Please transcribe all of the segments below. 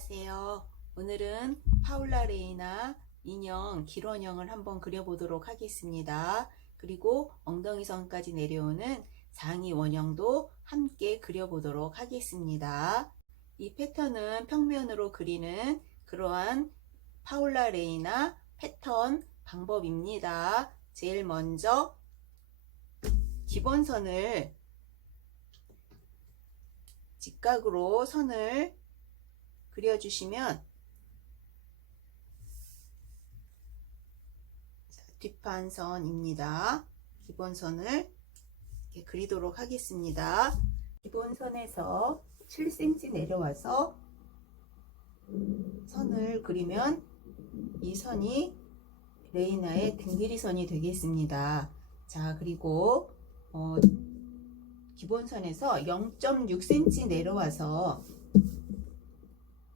안녕하세요. 오늘은 파울라 레이나 인형 길원형을 한번 그려보도록 하겠습니다. 그리고 엉덩이선까지 내려오는 상의 원형도 함께 그려보도록 하겠습니다. 이 패턴은 평면으로 그리는 그러한 파울라 레이나 패턴 방법입니다. 제일 먼저 기본선을 직각으로 선을 그려주시면 뒷판선입니다. 기본선을 이렇게 그리도록 하겠습니다. 기본선에서 7cm 내려와서 선을 그리면 이 선이 레이나의 등 길이 선이 되겠습니다. 자, 그리고 기본선에서 0.6cm 내려와서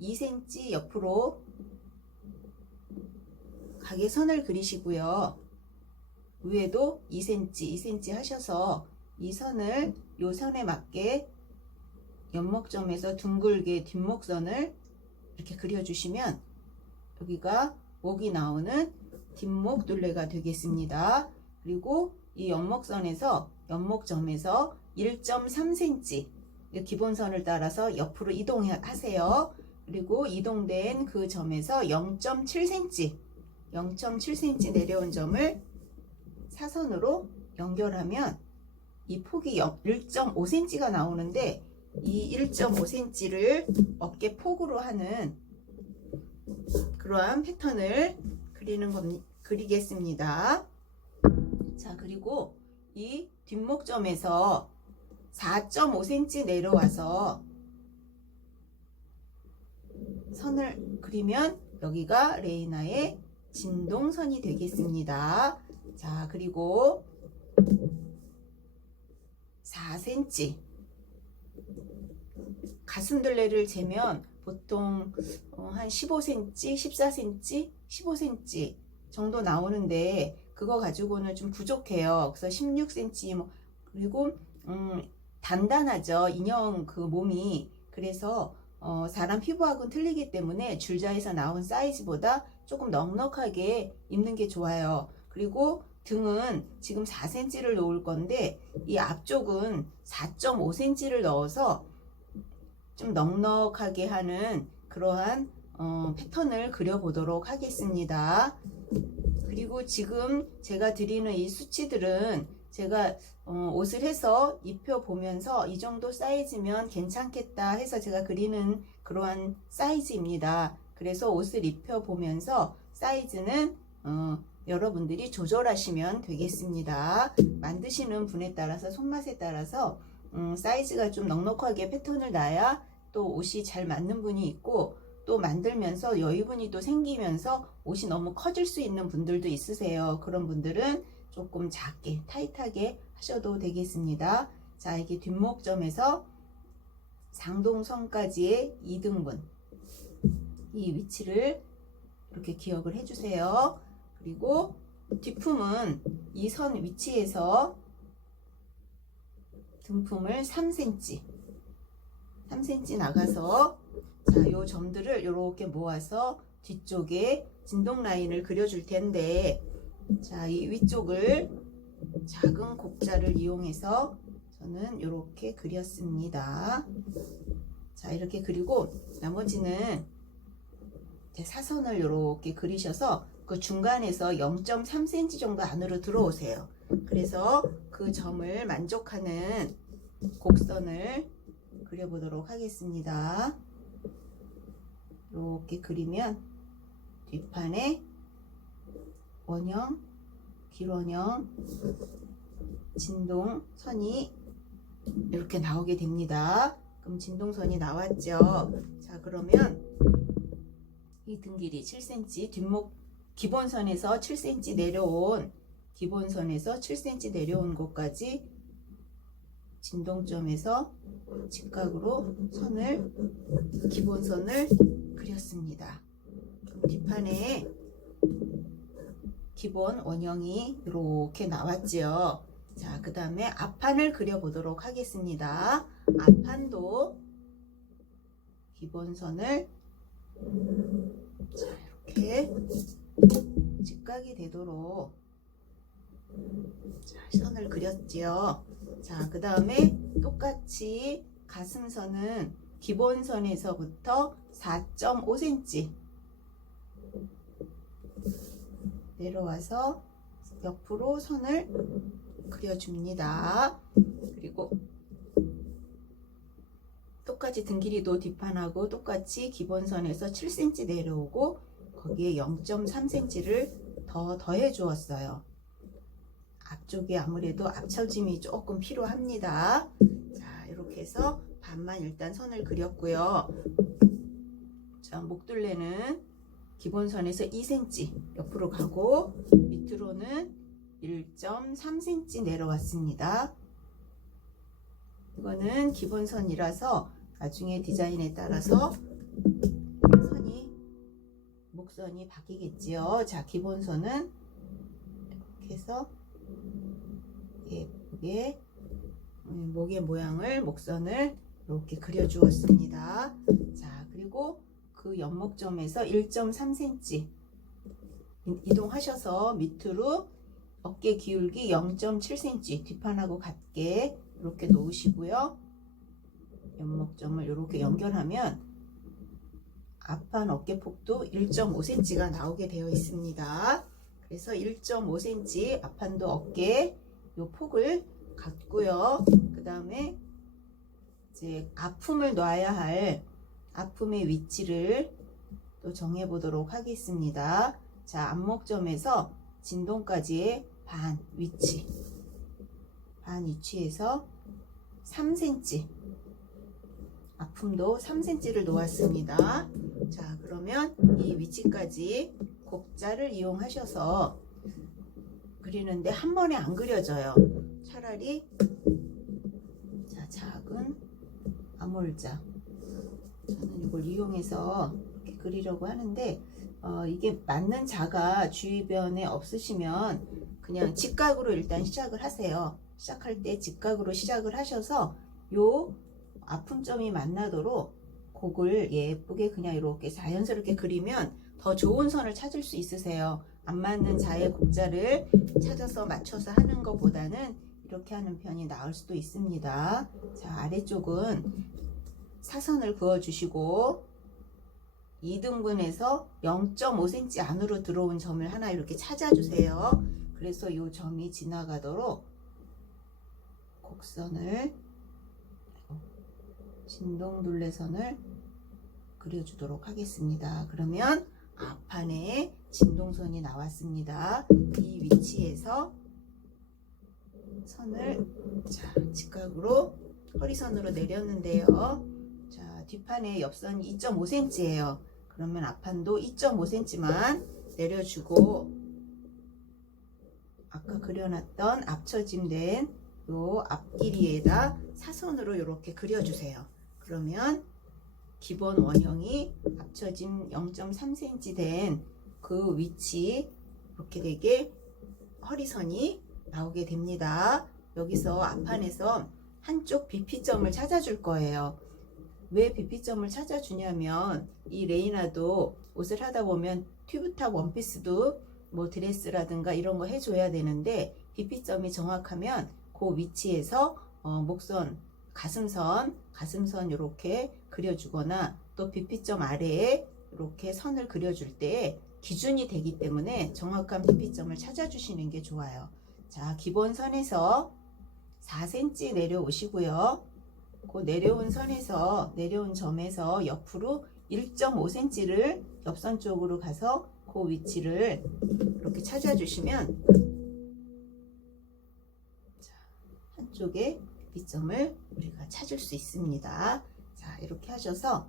2cm 옆으로 가게선을 그리시고요. 위에도 2cm 하셔서 이 선을 요 선에 맞게 연목점에서 둥글게 뒷목선을 이렇게 그려주시면 여기가 목이 나오는 뒷목 둘레가 되겠습니다. 그리고 이 연목선에서 연목점에서 1.3cm 기본선을 따라서 옆으로 이동하세요. 그리고 이동된 그 점에서 0.7cm 내려온 점을 사선으로 연결하면 이 폭이 1.5cm가 나오는데 이 1.5cm를 어깨 폭으로 하는 그러한 패턴을 그리겠습니다. 자, 그리고 이 뒷목점에서 4.5cm 내려와서 선을 그리면 여기가 레이나의 진동선이 되겠습니다. 자, 그리고 4cm 가슴둘레를 재면 보통 한 15cm, 14cm, 15cm 정도 나오는데 그거 가지고는 좀 부족해요. 그래서 16cm 그리고 단단하죠. 인형 그 몸이. 그래서 사람 피부하고는 틀리기 때문에 줄자에서 나온 사이즈보다 조금 넉넉하게 입는 게 좋아요. 그리고 등은 지금 4cm를 놓을 건데 이 앞쪽은 4.5cm를 넣어서 좀 넉넉하게 하는 그러한 패턴을 그려보도록 하겠습니다. 그리고 지금 제가 드리는 이 수치들은 제가 옷을 해서 입혀보면서 이 정도 사이즈면 괜찮겠다 해서 제가 그리는 그러한 사이즈입니다. 그래서 옷을 입혀보면서 사이즈는 여러분들이 조절하시면 되겠습니다. 만드시는 분에 따라서 손맛에 따라서 사이즈가 좀 넉넉하게 패턴을 놔야 또 옷이 잘 맞는 분이 있고 또 만들면서 여유분이 또 생기면서 옷이 너무 커질 수 있는 분들도 있으세요. 그런 분들은 조금 작게 타이트하게 하셔도 되겠습니다. 자, 이게 뒷목점에서 상동선까지의 2등분 이 위치를 이렇게 기억을 해주세요. 그리고 뒷품은 이 선 위치에서 등품을 3cm 나가서 자, 요 점들을 이렇게 모아서 뒤쪽에 진동 라인을 그려줄 텐데 자, 이 위쪽을 작은 곡자를 이용해서 저는 이렇게 그렸습니다. 자, 이렇게 그리고 나머지는 사선을 이렇게 그리셔서 그 중간에서 0.3cm 정도 안으로 들어오세요. 그래서 그 점을 만족하는 곡선을 그려보도록 하겠습니다. 이렇게 그리면 뒷판에 원형, 길원형, 진동선이 이렇게 나오게 됩니다. 그럼 진동선이 나왔죠. 자, 그러면 이 등 길이 7cm, 뒷목 기본선에서 7cm 내려온 기본선에서 7cm 내려온 곳까지 진동점에서 직각으로 선을 기본선을 그렸습니다. 뒷판에 기본 원형이 이렇게 나왔지요. 자, 그 다음에 앞판을 그려보도록 하겠습니다. 앞판도 기본선을 자, 이렇게 직각이 되도록 자, 선을 그렸지요. 자, 그 다음에 똑같이 가슴선은 기본선에서부터 4.5cm 내려와서 옆으로 선을 그려줍니다. 그리고 똑같이 등 길이도 뒷판하고 똑같이 기본선에서 7cm 내려오고 거기에 0.3cm를 더해 주었어요. 앞쪽에 아무래도 앞처짐이 조금 필요합니다. 자, 이렇게 해서 반만 일단 선을 그렸고요. 자, 목둘레는 기본선에서 2cm 옆으로 가고 밑으로는 1.3cm 내려왔습니다. 이거는 기본선이라서 나중에 디자인에 따라서 목선이 바뀌겠지요. 자, 기본선은 이렇게 해서 예쁘게 목의 모양을 목선을 이렇게 그려 주었습니다. 자, 그리고 그 연목점에서 1.3cm 이동하셔서 밑으로 어깨 기울기 0.7cm 뒷판하고 같게 이렇게 놓으시고요. 연목점을 이렇게 연결하면 앞판 어깨폭도 1.5cm가 나오게 되어 있습니다. 그래서 1.5cm 앞판도 어깨 요 폭을 갖고요. 그 다음에 이제 아픔을 놔야 할 아픔의 위치를 또 정해 보도록 하겠습니다. 자, 안목점에서 진동까지의 반 위치에서 3cm 아픔도 3cm를 놓았습니다. 자, 그러면 이 위치까지 곡자를 이용하셔서 그리는데 한 번에 안 그려져요. 차라리 자, 작은 암홀자 저는 이걸 이용해서 이렇게 그리려고 하는데 이게 맞는 자가 주변에 없으시면 그냥 직각으로 일단 시작을 하세요. 시작할 때 직각으로 시작을 하셔서 요 아픔점이 만나도록 곡을 예쁘게 그냥 이렇게 자연스럽게 그리면 더 좋은 선을 찾을 수 있으세요. 안 맞는 자의 곡자를 찾아서 맞춰서 하는 것보다는 이렇게 하는 편이 나을 수도 있습니다. 자, 아래쪽은 사선을 그어 주시고 2등분에서 0.5cm 안으로 들어온 점을 하나 이렇게 찾아주세요. 그래서 이 점이 지나가도록 곡선을 진동둘레선을 그려주도록 하겠습니다. 그러면 앞판에 진동선이 나왔습니다. 이 위치에서 선을 자, 직각으로 허리선으로 내렸는데요. 자, 뒷판에 옆선이 2.5cm예요. 그러면 앞판도 2.5cm만 내려주고 아까 그려놨던 앞처짐된 요 앞길이에다 사선으로 이렇게 그려주세요. 그러면 기본 원형이 앞처짐 0.3cm 된 그 위치 이렇게 되게 허리선이 나오게 됩니다. 여기서 앞판에서 한쪽 BP점을 찾아줄 거예요. 왜 BP점을 찾아주냐면 이 레이나도 옷을 하다 보면 튜브탑 원피스도 뭐 드레스라든가 이런 거 해줘야 되는데 BP점이 정확하면 그 위치에서 목선, 가슴선 이렇게 그려주거나 또 BP점 아래에 이렇게 선을 그려줄 때 기준이 되기 때문에 정확한 BP점을 찾아주시는 게 좋아요. 자, 기본선에서 4cm 내려오시고요. 그 내려온 점에서 옆으로 1.5cm를 옆선 쪽으로 가서 그 위치를 이렇게 찾아주시면 한쪽에 BP점을 우리가 찾을 수 있습니다. 자, 이렇게 하셔서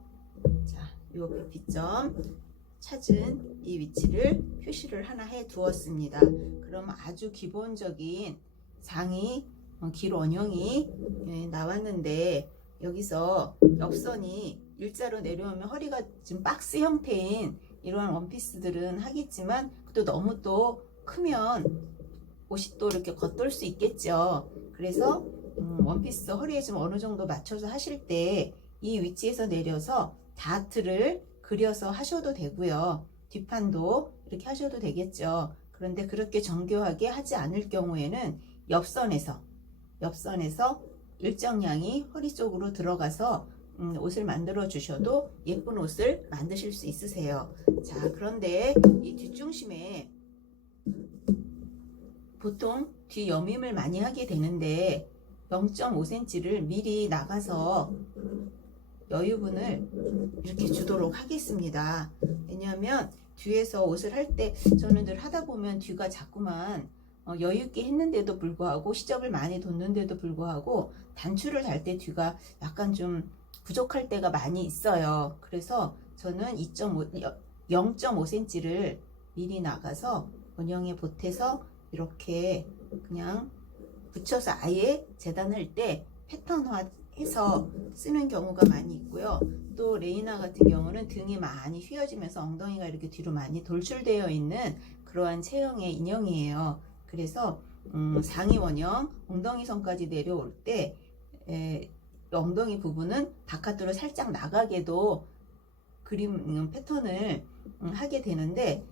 자, 요 BP점 찾은 이 위치를 표시를 하나 해 두었습니다. 그럼 아주 기본적인 상의 길 원형이 나왔는데 여기서 옆선이 일자로 내려오면 허리가 지금 박스 형태인 이러한 원피스들은 하겠지만 또 너무 또 크면 옷이 또 이렇게 겉돌 수 있겠죠. 그래서 원피스 허리에 좀 어느 정도 맞춰서 하실 때 이 위치에서 내려서 다트를 그려서 하셔도 되고요. 뒷판도 이렇게 하셔도 되겠죠. 그런데 그렇게 정교하게 하지 않을 경우에는 옆선에서 일정량이 허리 쪽으로 들어가서 옷을 만들어 주셔도 예쁜 옷을 만드실 수 있으세요. 자, 그런데 이 뒷중심에 보통 뒤 여밈을 많이 하게 되는데 0.5cm를 미리 나가서 여유분을 이렇게 주도록 하겠습니다. 왜냐하면 뒤에서 옷을 할 때 저는 늘 하다 보면 뒤가 자꾸만 여유 있게 했는데도 불구하고 시접을 많이 뒀는데도 불구하고 단추를 달 때 뒤가 약간 좀 부족할 때가 많이 있어요. 그래서 저는 0.5cm를 미리 나가서 원형에 보태서 이렇게 그냥 붙여서 아예 재단할 때 패턴화해서 쓰는 경우가 많이 있고요. 또 레이나 같은 경우는 등이 많이 휘어지면서 엉덩이가 이렇게 뒤로 많이 돌출되어 있는 그러한 체형의 인형이에요. 그래서 상의 원형 엉덩이 선까지 내려올 때 엉덩이 부분은 바깥으로 살짝 나가게도 그림 패턴을 하게 되는데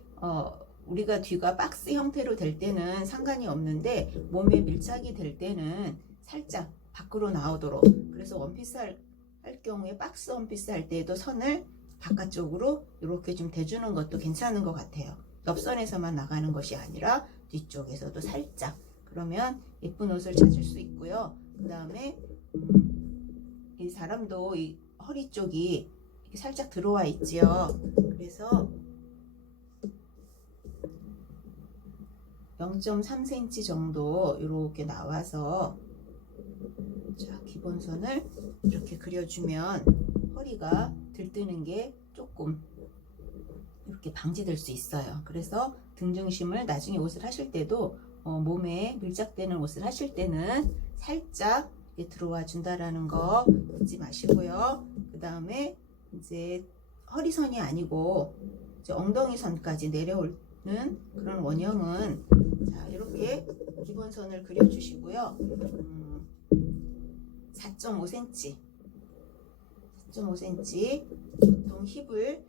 우리가 뒤가 박스 형태로 될 때는 상관이 없는데 몸에 밀착이 될 때는 살짝 밖으로 나오도록, 그래서 원피스 할 경우에 박스 원피스 할 때에도 선을 바깥쪽으로 이렇게 좀 대주는 것도 괜찮은 것 같아요. 옆선에서만 나가는 것이 아니라 뒤쪽에서도 살짝, 그러면 예쁜 옷을 찾을 수 있고요. 그 다음에 이 사람도 이 허리 쪽이 이렇게 살짝 들어와 있지요. 그래서 0.3cm 정도 이렇게 나와서, 자, 기본선을 이렇게 그려주면 허리가 들뜨는 게 조금 이렇게 방지될 수 있어요. 그래서 등 중심을 나중에 옷을 하실 때도 몸에 밀착되는 옷을 하실 때는 살짝 들어와 준다라는 거 잊지 마시고요. 그 다음에 이제 허리선이 아니고 이제 엉덩이 선까지 내려오는 그런 원형은, 자, 이렇게 기본선을 그려주시고요. 4.5cm 보통 힙을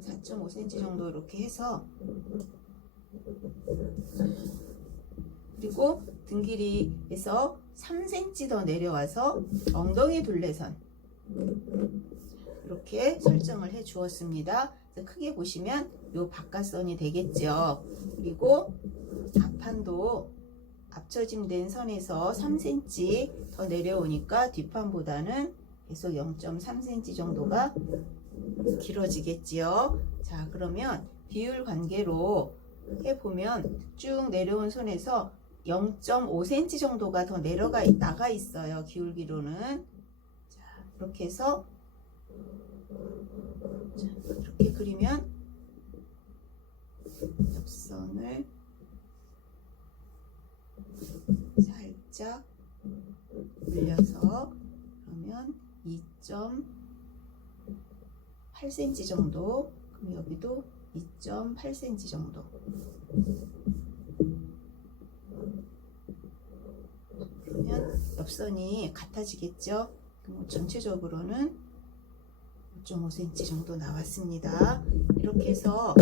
4.5cm 정도 이렇게 해서, 그리고 등 길이에서 3cm 더 내려와서 엉덩이 둘레선 이렇게 설정을 해 주었습니다. 크게 보시면 요 바깥선이 되겠죠. 그리고 앞판도 앞처짐된 선에서 3cm 더 내려오니까 뒷판보다는 계속 0.3cm 정도가 길어지겠지요. 자, 그러면 비율 관계로 해보면 쭉 내려온 선에서 0.5cm 정도가 더 나가 있어요. 기울기로는. 자, 이렇게 해서, 자, 이렇게 그리면 옆선을 살짝 올려서, 그러면 2.8cm 정도, 그럼 여기도 2.8cm 정도. 그러면 옆선이 같아지겠죠. 그럼 전체적으로는 5.5cm 정도 나왔습니다. 이렇게 해서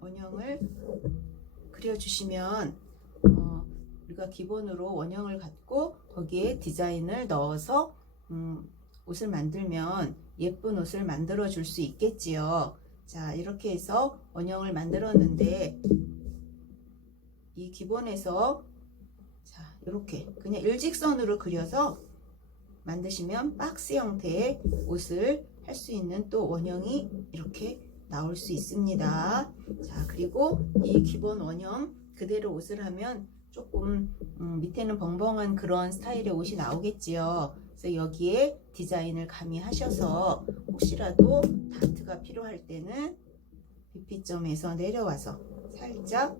원형을 그려주시면 우리가 기본으로 원형을 갖고 거기에 디자인을 넣어서 옷을 만들면 예쁜 옷을 만들어 줄 수 있겠지요. 자, 이렇게 해서 원형을 만들었는데, 이 기본에서, 자, 이렇게 그냥 일직선으로 그려서 만드시면 박스 형태의 옷을 할 수 있는 또 원형이 이렇게 나올 수 있습니다. 자, 그리고 이 기본 원형 그대로 옷을 하면 조금 밑에는 벙벙한 그런 스타일의 옷이 나오겠지요. 그래서 여기에 디자인을 가미하셔서 혹시라도 다트가 필요할 때는 BP점에서 내려와서 살짝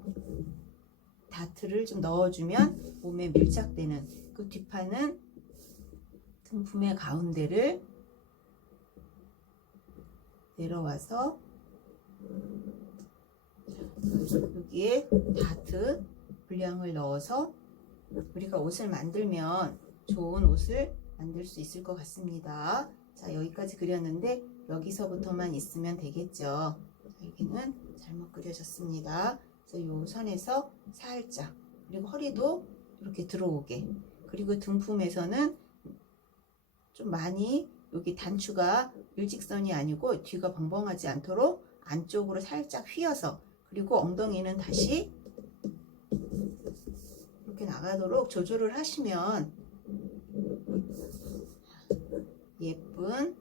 다트를 좀 넣어주면 몸에 밀착되는, 그 뒷판은 등품의 가운데를 내려와서 여기에 다트 분량을 넣어서 우리가 옷을 만들면 좋은 옷을 만들 수 있을 것 같습니다. 자, 여기까지 그렸는데 여기서부터만 있으면 되겠죠. 자, 여기는 잘못 그려졌습니다. 그래서 요 선에서 살짝, 그리고 허리도 이렇게 들어오게, 그리고 등품에서는 좀 많이 여기 단추가 일직선이 아니고 뒤가 벙벙하지 않도록 안쪽으로 살짝 휘어서, 그리고 엉덩이는 다시 이렇게 나가도록 조절을 하시면 예쁜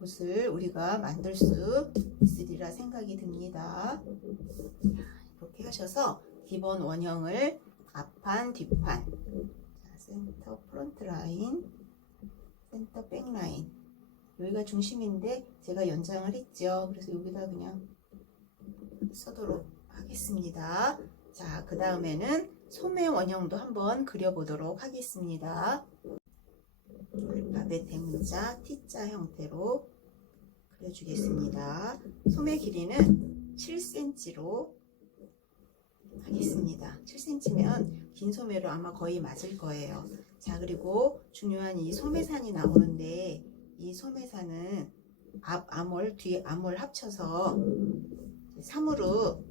옷을 우리가 만들 수 있으리라 생각이 듭니다. 이렇게 하셔서 기본 원형을 앞판, 뒷판, 센터 프론트 라인, 센터 백 라인, 여기가 중심인데 제가 연장을 했죠. 그래서 여기다 그냥 써도록 하겠습니다. 자, 그 다음에는 소매 원형도 한번 그려보도록 하겠습니다. 알파벳 대문자 T자 형태로 그려주겠습니다. 소매 길이는 7cm로 하겠습니다. 7cm면 긴 소매로 아마 거의 맞을 거예요. 자, 그리고 중요한 이 소매산이 나오는데, 이 소매산은 앞 암홀, 뒤 암홀 합쳐서 3으로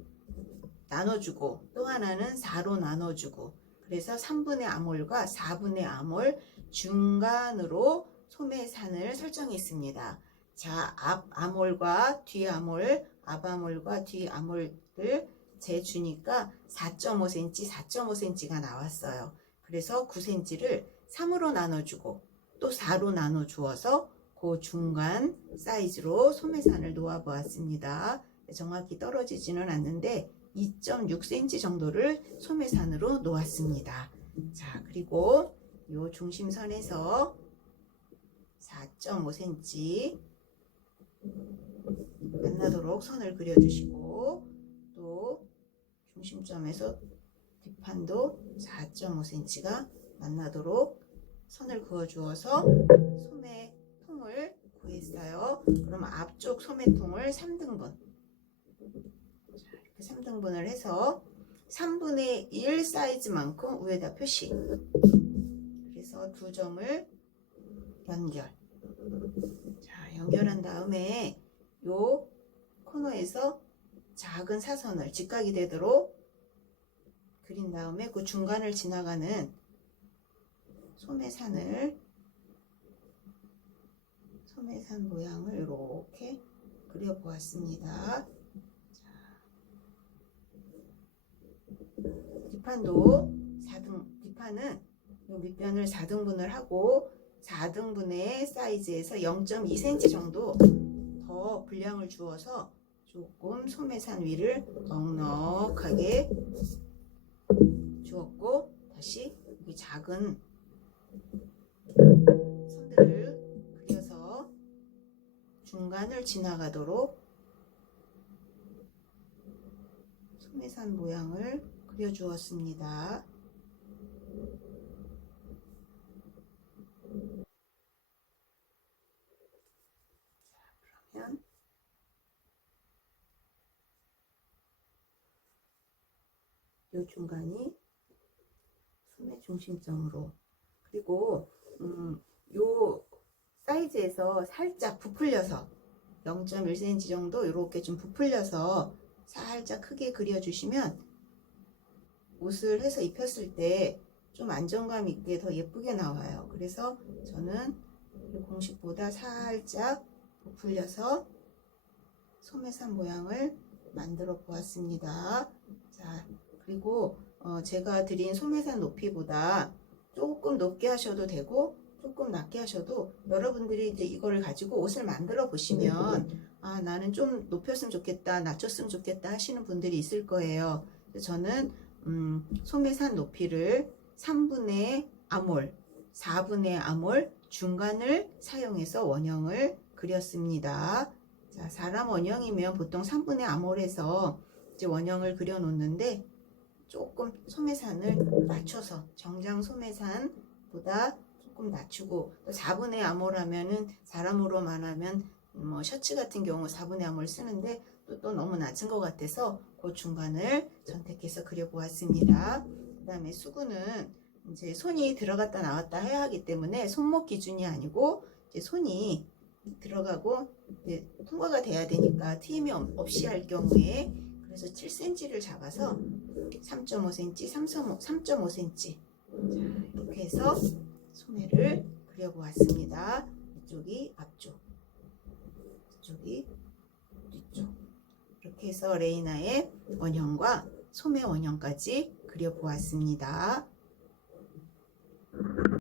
나눠주고, 또 하나는 4로 나눠주고, 그래서 3분의 암홀과 4분의 암홀 중간으로 소매산을 설정했습니다. 자, 앞 암홀과 뒤 암홀, 앞 암홀과 뒤 암홀을 재주니까 4.5cm, 4.5cm가 나왔어요. 그래서 9cm를 3으로 나눠주고 또 4로 나눠주어서 그 중간 사이즈로 소매산을 놓아 보았습니다. 정확히 떨어지지는 않는데 2.6cm 정도를 소매산으로 놓았습니다. 자, 그리고 요 중심선에서 4.5cm 만나도록 선을 그려주시고, 또 중심점에서 뒷판도 4.5cm가 만나도록 선을 그어주어서 소매통을 구했어요. 그럼 앞쪽 소매통을 3등분, 이렇게 3등분을 해서 3분의 1 사이즈만큼 위에다 표시. 그래서 두 점을 연결. 자, 연결한 다음에 요 코너에서 작은 사선을 직각이 되도록 그린 다음에 그 중간을 지나가는 소매산 모양을 이렇게 그려보았습니다. 뒷판도 뒷판은 이 밑변을 4등분을 하고 4등분의 사이즈에서 0.2cm 정도 더 분량을 주어서 조금 소매산 위를 넉넉하게 주었고, 다시 여기 작은 선들을 그려서 중간을 지나가도록 소매산 모양을 그려주었습니다. 그러면 이 중간이 소매 중심점으로, 그리고 요 사이즈에서 살짝 부풀려서 0.1cm 정도 이렇게 좀 부풀려서 살짝 크게 그려주시면 옷을 해서 입혔을 때 좀 안정감 있게 더 예쁘게 나와요. 그래서 저는 공식보다 살짝 부풀려서 소매산 모양을 만들어 보았습니다. 자, 그리고 제가 드린 소매산 높이보다 조금 높게 하셔도 되고 조금 낮게 하셔도, 여러분들이 이제 이거를 가지고 옷을 만들어 보시면 아, 나는 좀 높였으면 좋겠다, 낮췄으면 좋겠다 하시는 분들이 있을 거예요. 저는 소매산 높이를 3분의 암홀, 4분의 암홀 중간을 사용해서 원형을 그렸습니다. 자, 사람 원형이면 보통 3분의 암홀에서 이제 원형을 그려 놓는데, 조금 소매산을 낮춰서 정장 소매산보다 조금 낮추고, 또 4분의 암홀 하면은 사람으로 말하면 뭐 셔츠 같은 경우 4분의 암홀 쓰는데 또 너무 낮은 것 같아서 그 중간을 선택해서 그려보았습니다. 그 다음에 수구는 이제 손이 들어갔다 나왔다 해야 하기 때문에 손목 기준이 아니고 이제 손이 들어가고 이제 통과가 돼야 되니까 트임이 없이 할 경우에 그래서 7cm를 잡아서 3.5cm, 3.5cm 자, 이렇게 해서 소매를 그려보았습니다. 이쪽이 앞쪽, 이쪽이 뒤쪽. 이렇게 해서 레이나의 원형과 소매 원형까지 그려보았습니다.